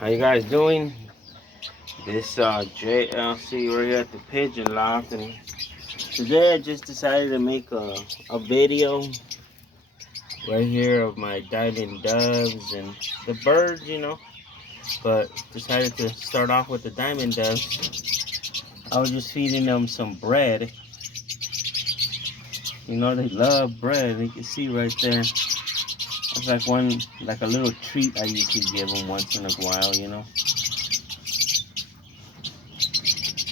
How you guys doing? This JLC, we're here at the Pigeon Loft, and today I just decided to make a video right here of my diamond doves and the birds. But decided to start off with the diamond doves. I was just feeding them some bread. They love bread. You can see right there. It's like a little treat I usually give them once in a while.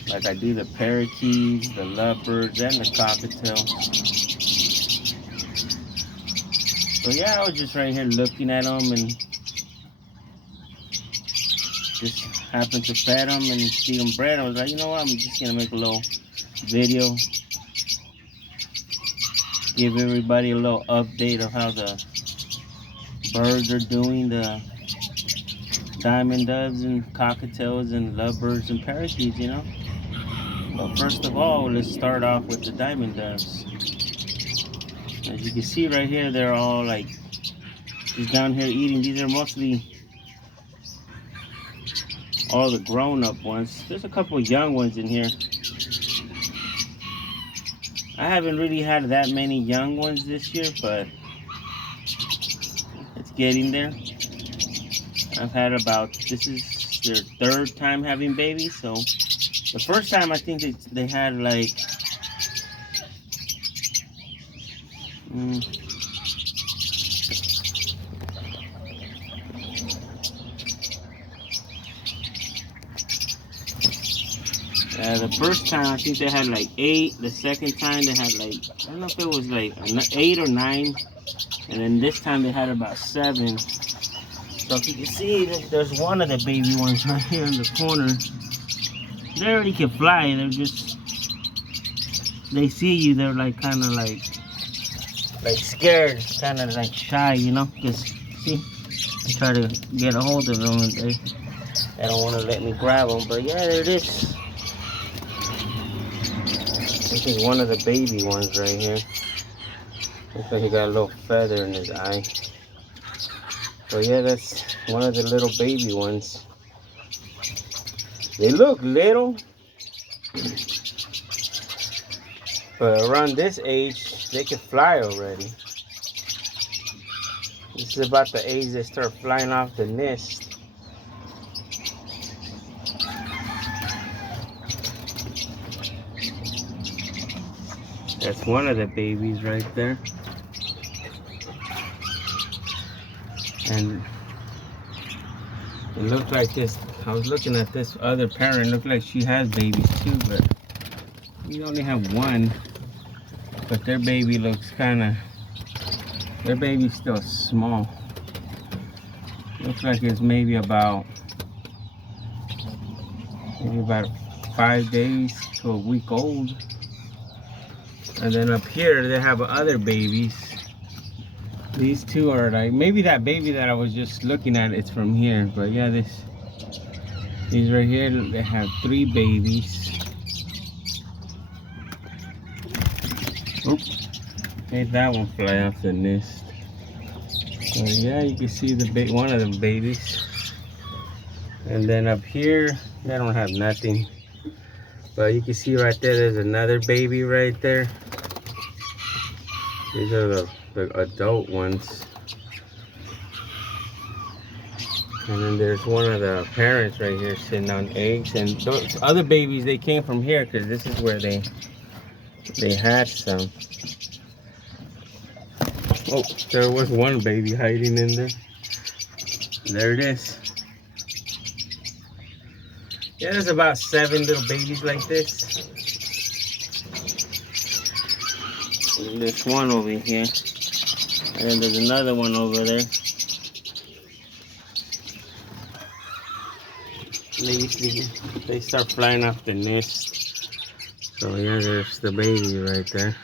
Like I do the parakeets, the lovebirds, and the cockatiel. So yeah, I was just right here looking at them and just happened to fed them and feed them bread. I was like, you know what? I'm just gonna make a little video, give everybody a little update of how the birds are doing, the diamond doves and cockatiels and lovebirds and parakeets. But first of all, let's start off with the diamond doves. As you can see right here, they're all like just down here eating. These are mostly all the grown-up ones. There's a couple of young ones in here. I haven't really had that many young ones this year, but it's getting there. This is their third time having babies. So the first time I think they had like the first time I think they had like 8. The second time they had like, I don't know if it was like 8 or 9. And then this time they had about 7. So if you can see, there's one of the baby ones right here in the corner. They already can fly. They see you, they're like kind of like scared, kind of like shy, Because see, I try to get a hold of them and they don't want to let me grab them. But yeah, there it is. This is one of the baby ones right here. Looks like he got a little feather in his eye. So yeah, that's one of the little baby ones. They look little, but around this age, they can fly already. This is about the age they start flying off the nest. That's one of the babies right there. And it looked like this. I was looking at this other parent. It looked like she has babies too, but we only have one. But their baby looks their baby's still small. Looks like it's maybe about 5 days to a week old. And then up here they have other babies. These two are like, maybe that baby that I was just looking at, it's from here. But yeah, these right here, they have 3 babies. Oops, made that one fly off the nest. So yeah, you can see one of the babies. And then up here, they don't have nothing. But you can see right there, there's another baby right there. These are the adult ones. And then there's one of the parents right here sitting on eggs. And those other babies, they came from here because this is where they hatched some. Oh, there was one baby hiding in there. There it is. Yeah, there's about 7 little babies like this. And there's one over here. And then there's another one over there. They start flying off the nest. So yeah, there's the baby right there.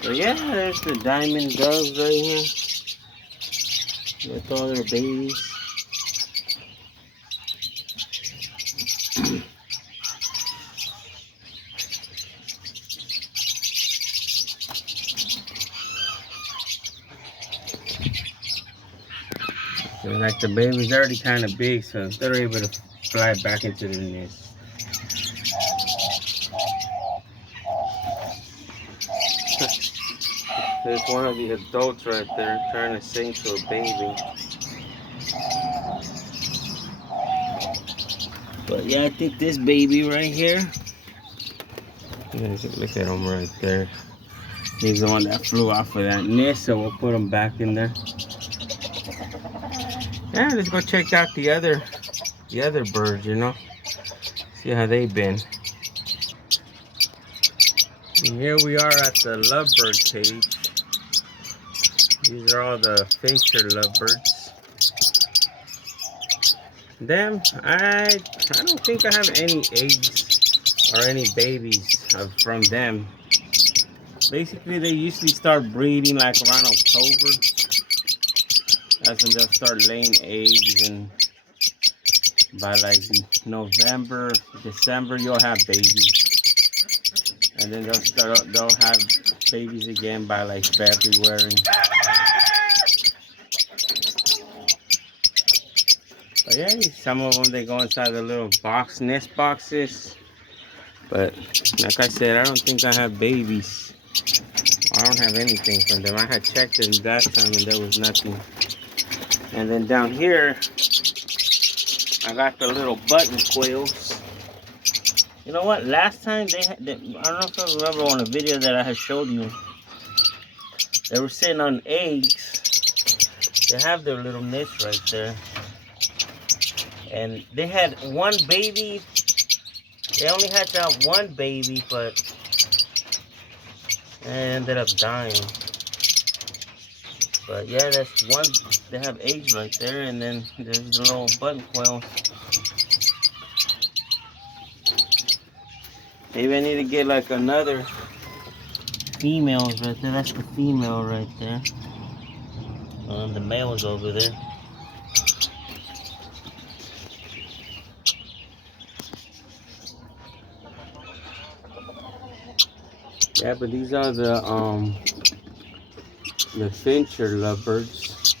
So yeah, there's the diamond doves right here with all their babies. like the baby's already kind of big, so they're able to fly back into the nest. There's one of the adults right there trying to sing to a baby. But yeah, I think this baby right here, look at him right there. He's the one that flew off of that nest, so we'll put him back in there. Yeah, let's go check out the other birds, you know. See how they've been. And here we are at the lovebird cage. These are all the fincher lovebirds. Them, I don't think I have any eggs or any babies from them. Basically, they usually start breeding like around October. That's when they'll start laying eggs, and by like November, December, you'll have babies. And then they'll have babies again by like February. But yeah, some of them, they go inside the little nest boxes. But like I said, I don't think I have babies. I don't have anything from them. I had checked them that time and there was nothing. And then down here, I got the little button quails. You know what? Last time I don't know if I remember on a video that I had showed you. They were sitting on eggs. They have their little nest right there. And they had one baby. They only had to have one baby, but it ended up dying. But yeah, that's one. They have eggs right there, and then there's the little button quail. Maybe I need to get like another females right there. That's the female right there. The male is over there. Yeah, but these are the fincher lovebirds.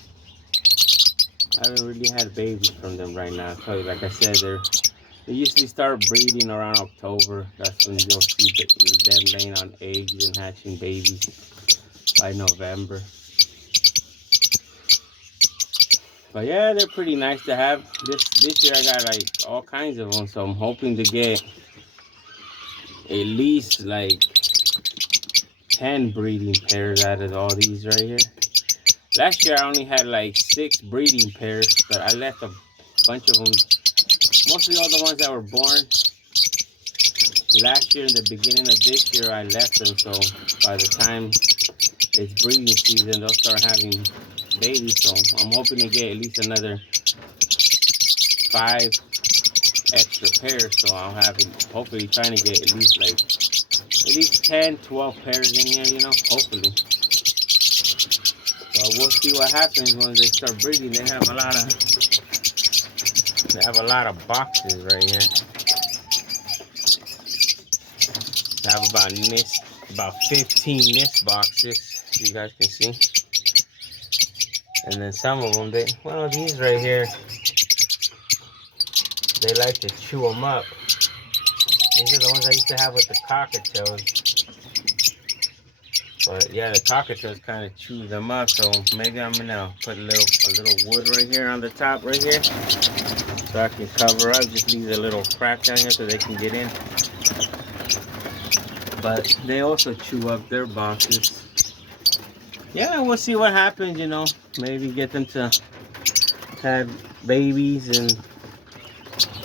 I haven't really had babies from them right now. So like I said, they usually start breeding around October. That's when you'll see them laying on eggs and hatching babies by November. But yeah, they're pretty nice to have. This year I got like all kinds of them, so I'm hoping to get at least like 10 breeding pairs out of all these right here. Last year I only had like 6 breeding pairs, but I left a bunch of them, mostly all the ones that were born last year. In the beginning of this year I left them, so by the time it's breeding season they'll start having babies. So I'm hoping to get at least another 5 extra pairs, so I'll have it, hopefully trying to get at least 10, 12 pairs in here, you know, hopefully. But we'll see what happens when they start breeding. They have a lot of boxes right here. They have about 15 nest boxes, as you guys can see. And then some of them, these right here, they like to chew them up. These are the ones I used to have with the cockatiels. But yeah, the cockatiels kind of chew them up, so maybe I'm gonna put a little wood right here on the top right here, so I can cover up. Just leave a little crack down here so they can get in. But they also chew up their boxes. Yeah, we'll see what happens, you know. Maybe get them to have babies, and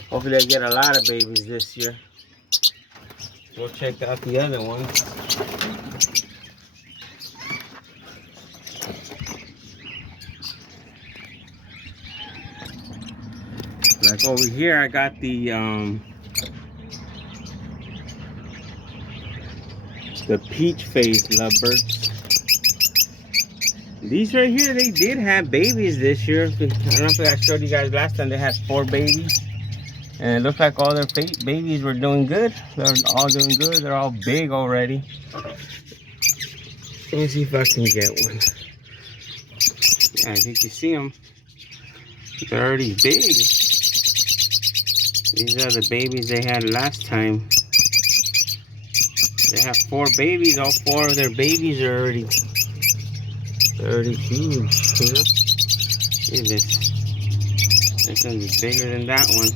hopefully I get a lot of babies this year. We'll check out the other ones. Like over here, I got the peach face lovebirds. These right here, they did have babies this year. I don't know if I showed you guys last time. They had 4 babies. And it looks like all their babies were doing good. They're all doing good. They're all big already. Let me see if I can get one. Yeah, I think you see them. They're already big. These are the babies they had last time. They have 4 babies. All 4 of their babies are already huge, you know? Look at this. This one's bigger than that one.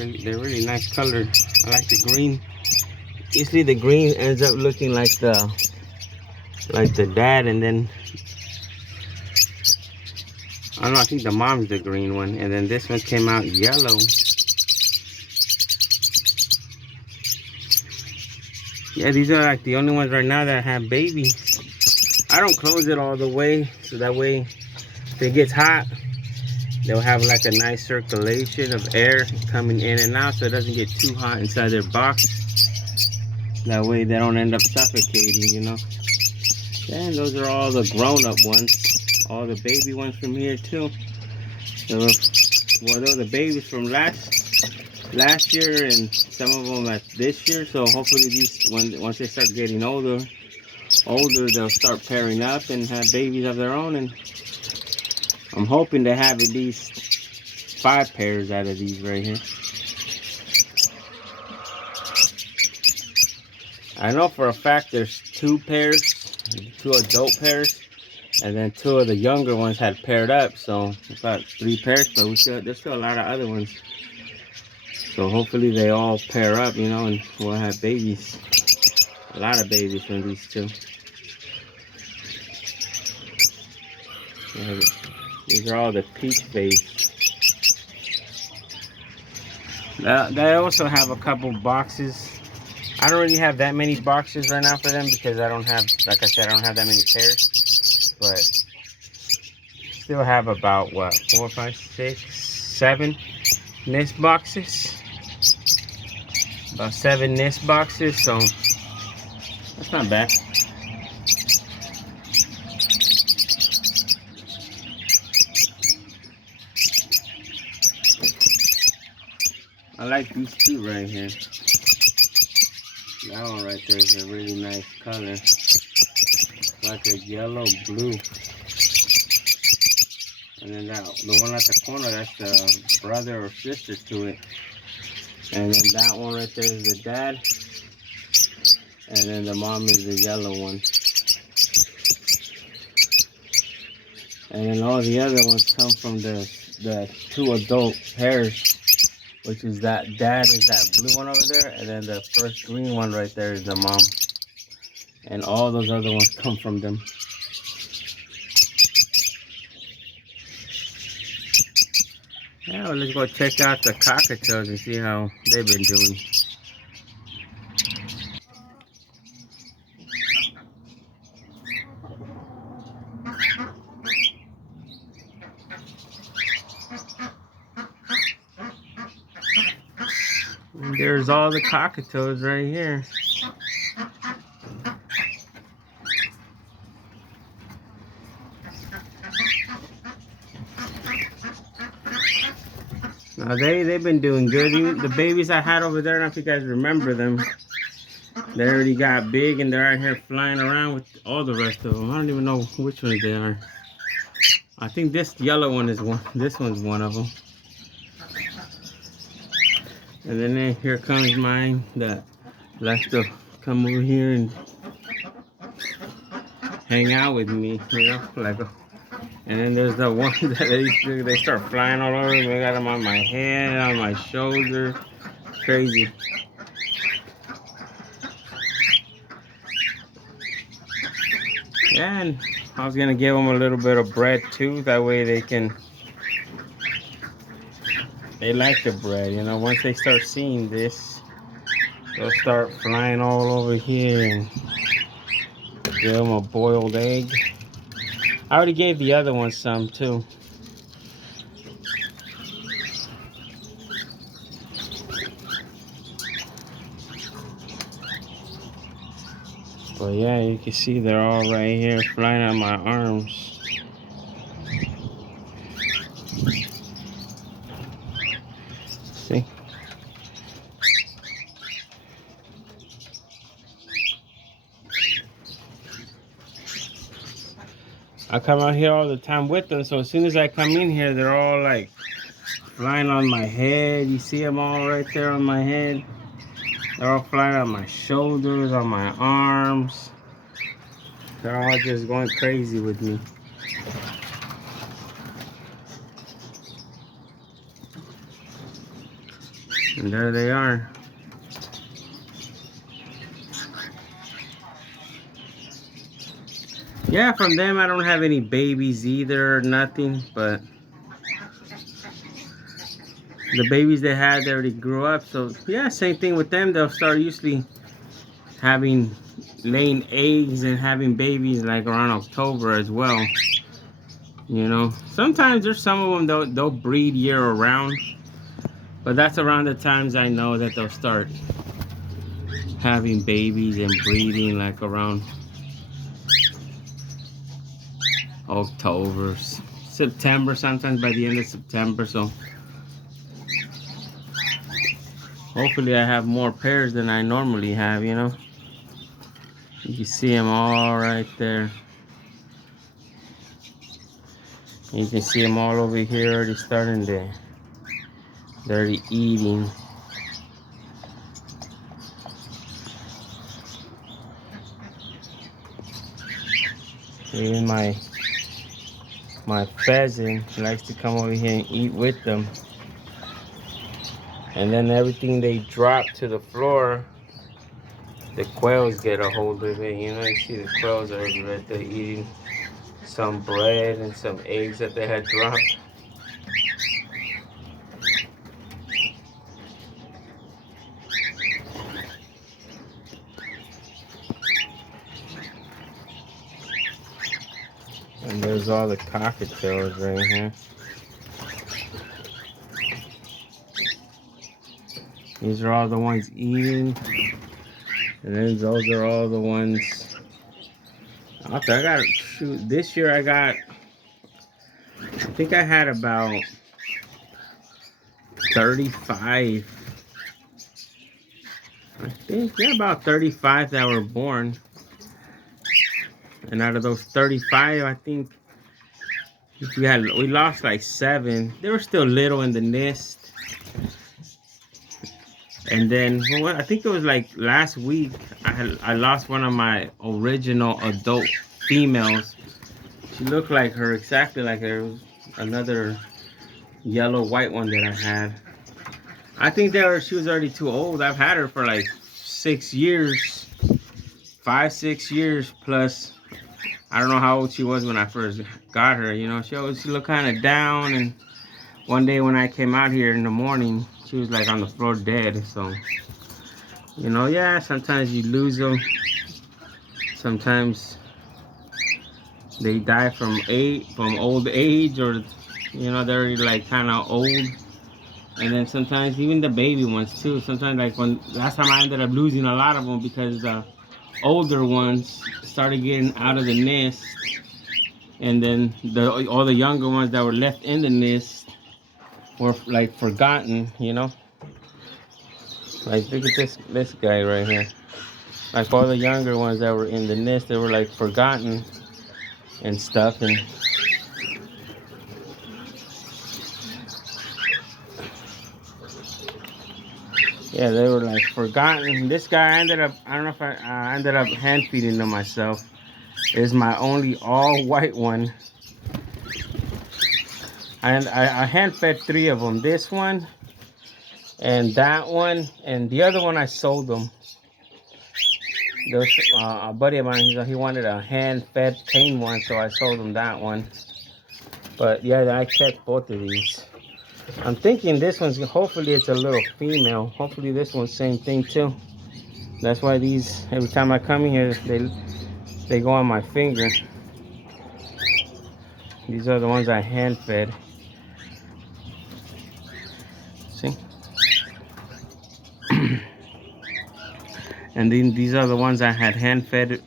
And they're really nice color. I like the green. Usually the green ends up looking like the dad, and then I don't know, I think the mom's the green one, and then this one came out yellow. Yeah, these are like the only ones right now that have babies. I don't close it all the way, so that way if it gets hot, they'll have like a nice circulation of air coming in and out, so it doesn't get too hot inside their box. That way they don't end up suffocating, you know. And those are all the grown-up ones, all the baby ones from here too. So, well, those are the babies from last year, and some of them at this year. So hopefully these, once they start getting older, they'll start pairing up and have babies of their own. And I'm hoping to have at least 5 pairs out of these right here. I know for a fact there's 2 pairs, 2 adult pairs, and then 2 of the younger ones had paired up. So we've got 3 pairs, but there's still a lot of other ones. So hopefully they all pair up, you know, and we'll have babies. A lot of babies from these 2. These are all the peach face. They also have a couple boxes. I don't really have that many boxes right now for them because I don't have, like I said, I don't have that many pairs. But still have about, what, 4, 5, 6, 7 nest boxes. About 7 nest boxes, so that's not bad. I like these 2 right here. That one right there is a really nice color. It's like a yellow blue. And then the one at the corner, that's the brother or sister to it. And then that one right there is the dad. And then the mom is the yellow one. And then all the other ones come from the 2 adult pairs. Which is that dad is that blue one over there, and then the first green one right there is the mom. And all those other ones come from them. Yeah, well, let's go check out the cockatiels and see how they've been doing. And there's all the cockatiels right here. Now they've been doing good. Even the babies I had over there, I don't know if you guys remember them. They already got big and they're out here flying around with all the rest of them. I don't even know which ones they are. I think this yellow one is one. This one's one of them. And then here comes mine that likes to come over here and hang out with me, you know, like. And then there's the one that they start flying all over me. I got them on my head, on my shoulder, crazy. Yeah, and I was gonna give them a little bit of bread too. That way they like the bread, you know. Once they start seeing this, they'll start flying all over here, and give them a boiled egg. I already gave the other one some too. But yeah, you can see they're all right here flying on my arms. See? I come out here all the time with them, so as soon as I come in here, they're all like flying on my head. You see them all right there on my head. They're all flying on my shoulders, on my arms. They're all just going crazy with me. And there they are. Yeah, from them I don't have any babies either, nothing, but the babies they had, they already grew up. So yeah, same thing with them. They'll start usually having, laying eggs and having babies like around October as well. You know, sometimes there's some of them they'll breed year around, but that's around the times I know that they'll start having babies and breeding, like around October, September, sometimes by the end of September. So hopefully I have more pairs than I normally have, you know. You can see them all right there. You can see them all over here already starting to, they're already eating. Even my pheasant likes to come over here and eat with them. And then everything they drop to the floor, the quails get a hold of it. You know, you see the quails are right there eating some bread and some eggs that they had dropped. And there's all the cockatiels right here. These are all the ones eating. And then those are all the ones. Okay, I got, shoot, this year I think I had about 35. I think, yeah, about 35 that were born. And out of those 35, I think we lost like 7. They were still little in the nest. And then, well, I think it was like last week, I lost one of my original adult females. She looked like her, exactly like her. It was another yellow white one that I had. I think she was already too old. I've had her for like 6 years, 5, 6 years plus. I don't know how old she was when I first got her. You know, she looked kind of down. And one day when I came out here in the morning, she was like on the floor dead. So, you know, yeah, sometimes you lose them. Sometimes they die from old age, or, you know, they're like kind of old. And then sometimes even the baby ones too. Sometimes, like last time I ended up losing a lot of them because the older ones started getting out of the nest. And then all the younger ones that were left in the nest were like forgotten, you know. Like, look at this guy right here. Like all the younger ones that were in the nest, they were like forgotten and stuff. And yeah, they were like forgotten. This guy I don't know if I ended up hand feeding them myself. It's my only all white one. And I hand fed 3 of them. This one and that one, and the other one I sold them. There's a buddy of mine, he wanted a hand fed tame one, so I sold him that one. But yeah, I kept both of these. I'm thinking this one's, hopefully it's a little female. Hopefully this one's same thing too. That's why these, every time I come in here, they go on my finger. These are the ones I hand fed. See? And then these are the ones I had hand fed.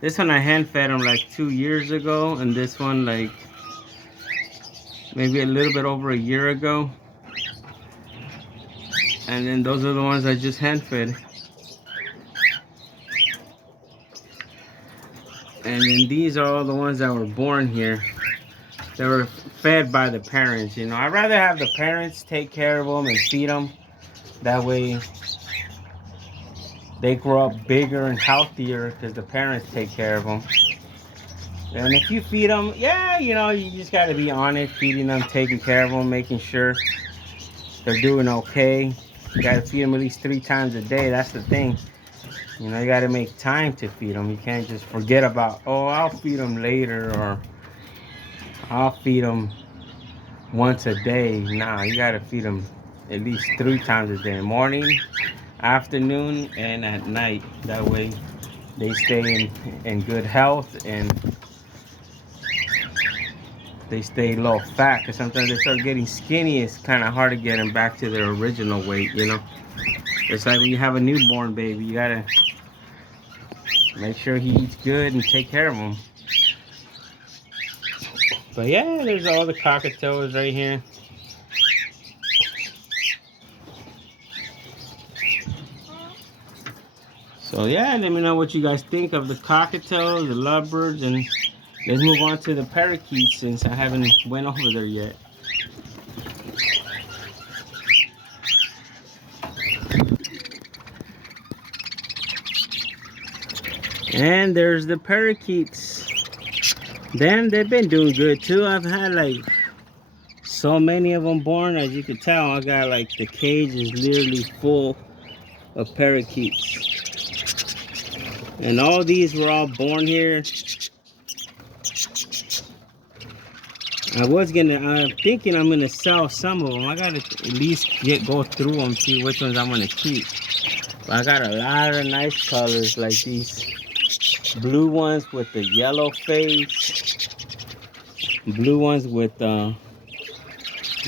This one I hand fed them like 2 years ago, and this one like maybe a little bit over a year ago. And then those are the ones I just hand fed. And then these are all the ones that were born here. They were fed by the parents, you know. I'd rather have the parents take care of them and feed them. That way they grow up bigger and healthier because the parents take care of them. And if you feed them, yeah, you know, you just got to be on it, feeding them, taking care of them, making sure they're doing okay. You got to feed them at least 3 times a day. That's the thing. You know, you got to make time to feed them. You can't just forget about, oh, I'll feed them later, or I'll feed them once a day. Nah, you got to feed them at least 3 times a day. Morning, afternoon, and at night. That way they stay in good health and they stay low fat, because sometimes they start getting skinny. It's kind of hard to get them back to their original weight, you know. It's like when you have a newborn baby, you gotta make sure he eats good and take care of him. But yeah, there's all the cockatiels right here. So yeah, let me know what you guys think of the cockatiels, the lovebirds, and let's move on to the parakeets since I haven't went over there yet. And there's the parakeets. Then they've been doing good too. I've had like so many of them born. As you can tell, I got like the cage is literally full of parakeets. And all these were all born here. I'm thinking I'm gonna sell some of them. I gotta at least go through them, see which ones I'm gonna keep. But I got a lot of nice colors, like these blue ones with the yellow face, blue ones with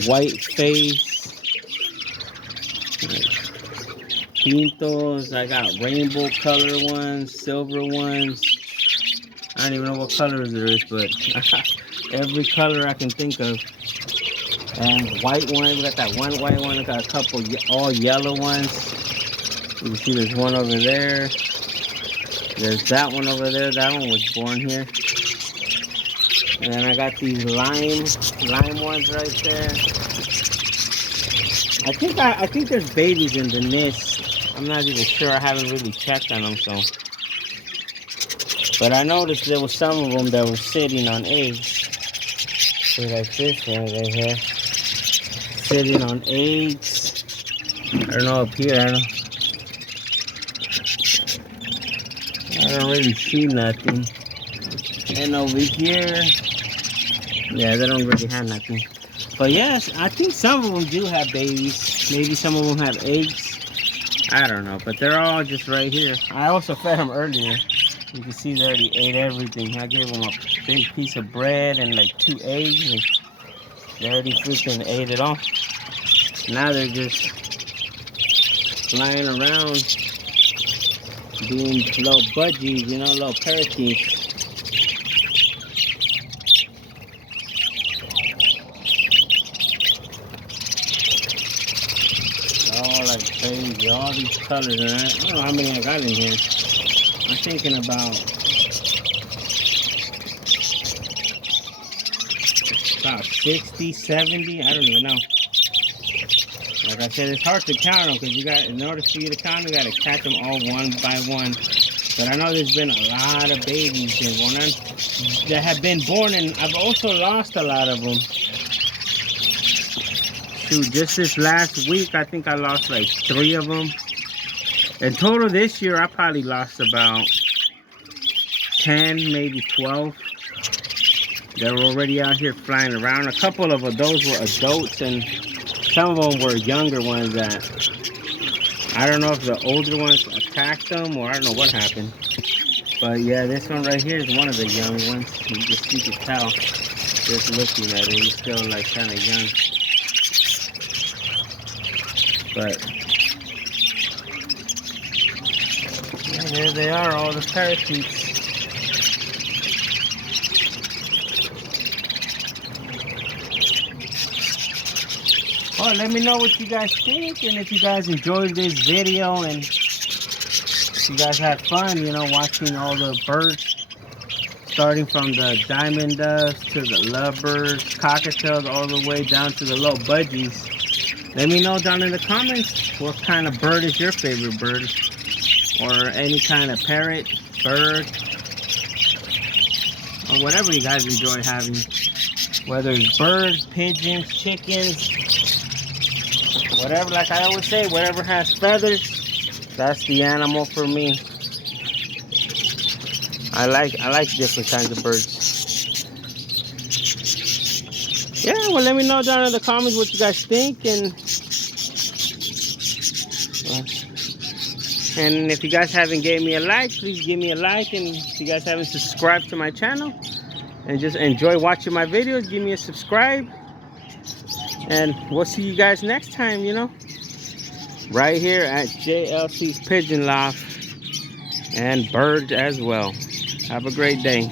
white face, pintos. I got rainbow color ones, silver ones. I don't even know what colors there is, but every color I can think of. And white one, we got that one white one. I got a couple all yellow ones. You can see there's one over there. There's that one over there. That one was born here. And then I got these lime ones right there. I think there's babies in the nest. I'm not even sure. I haven't really checked on them, so. But I noticed there was some of them that were sitting on eggs. So like this one right here, sitting on eggs. I don't know up here. I don't really see nothing. And over here, yeah, they don't really have nothing. But yes, I think some of them do have babies. Maybe some of them have eggs. I don't know, but they're all just right here. I also fed them earlier. You can see they already ate everything. I gave them a big piece of bread and like 2 eggs, and they already freaking ate it all. Now they're just flying around, being little budgies, you know, little parakeets. All like crazy, all these colors, and I don't know how many I got in here. I'm thinking about 60, 70, I don't even know. Like I said, it's hard to count them because in order for you to count them, you got to catch them all one by one. But I know there's been a lot of babies that have been born, and I've also lost a lot of them. Shoot, just this last week, I think I lost like 3 of them. In total this year, I probably lost about 10, maybe 12. They were already out here flying around. A couple of those were adults, and some of them were younger ones that, I don't know if the older ones attacked them or I don't know what happened. But yeah, this one right here is one of the young ones. You can tell just looking at it. He's still like kind of young. But yeah, there they are, all the parakeets. Well, let me know what you guys think, and if you guys enjoyed this video, and if you guys had fun, you know, watching all the birds starting from the diamond doves to the lovebirds, cockatiels, all the way down to the little budgies. Let me know down in the comments what kind of bird is your favorite bird, or any kind of parrot, bird, or whatever you guys enjoy having. Whether it's birds, pigeons, chickens, whatever. Like I always say, whatever has feathers, that's the animal for me. I like different kinds of birds. Yeah, well, let me know down in the comments what you guys think, and if you guys haven't gave me a like, please give me a like, and if you guys haven't subscribed to my channel and just enjoy watching my videos, give me a subscribe, and we'll see you guys next time, you know, right here at JLC's Pigeon Loft, and birds as well. Have a great day.